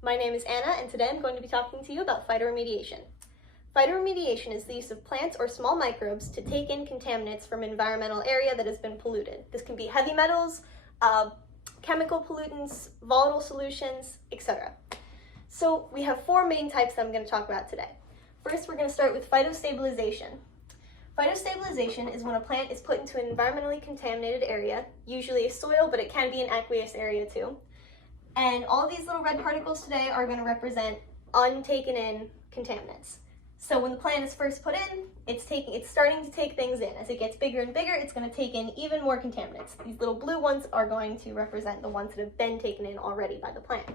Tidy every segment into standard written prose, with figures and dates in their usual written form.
My name is Anna, and today I'm going to be talking to you about phytoremediation. Phytoremediation is the use of plants or small microbes to take in contaminants from an environmental area that has been polluted. This can be heavy metals, chemical pollutants, volatile solutions, etc. So we have four main types that I'm going to talk about today. First, we're going to start with phytostabilization. Phytostabilization is when a plant is put into an environmentally contaminated area, usually a soil, but it can be an aqueous area too. And all these little red particles today are going to represent untaken in contaminants. So when the plant is first put in, it's starting to take things in. As it gets bigger and bigger, it's going to take in even more contaminants. These little blue ones are going to represent the ones that have been taken in already by the plant.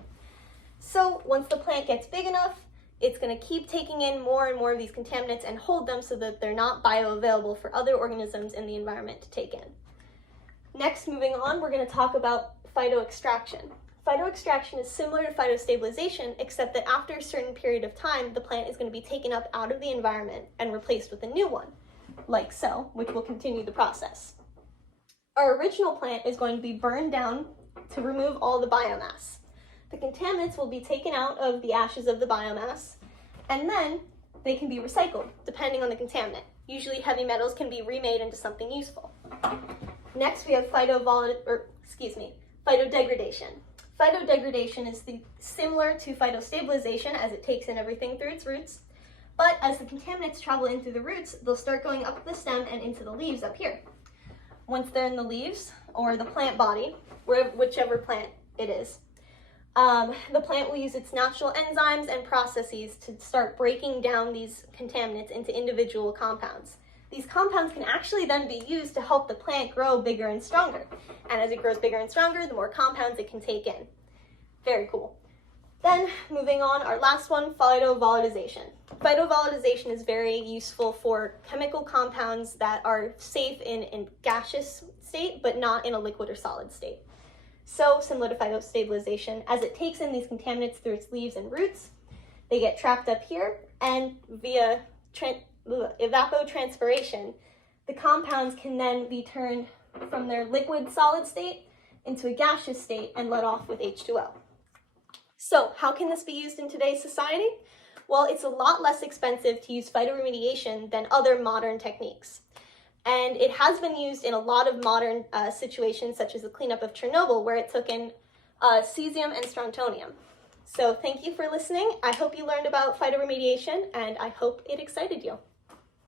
So once the plant gets big enough, it's going to keep taking in more and more of these contaminants and hold them so that they're not bioavailable for other organisms in the environment to take in. Next, moving on, we're going to talk about phytoextraction. Phytoextraction is similar to phytostabilization, except that after a certain period of time, the plant is going to be taken up out of the environment and replaced with a new one, like so, which will continue the process. Our original plant is going to be burned down to remove all the biomass. The contaminants will be taken out of the ashes of the biomass, and then they can be recycled, depending on the contaminant. Usually heavy metals can be remade into something useful. Next, we have phytodegradation. Phytodegradation is similar to phytostabilization, as it takes in everything through its roots, but as the contaminants travel in through the roots, they'll start going up the stem and into the leaves up here. Once they're in the leaves, or the plant body, whichever plant it is, the plant will use its natural enzymes and processes to start breaking down these contaminants into individual compounds. These compounds can actually then be used to help the plant grow bigger and stronger. And as it grows bigger and stronger, the more compounds it can take in. Very cool. Then, moving on, our last one, phytovolatilization. Phytovolatilization is very useful for chemical compounds that are safe in a gaseous state, but not in a liquid or solid state. So, similar to phytostabilization, as it takes in these contaminants through its leaves and roots, they get trapped up here, and via evapotranspiration, the compounds can then be turned from their liquid solid state into a gaseous state and let off with H2O. So, how can this be used in today's society? Well, it's a lot less expensive to use phytoremediation than other modern techniques. And it has been used in a lot of modern situations, such as the cleanup of Chernobyl, where it took in cesium and strontium. So thank you for listening. I hope you learned about phytoremediation, and I hope it excited you.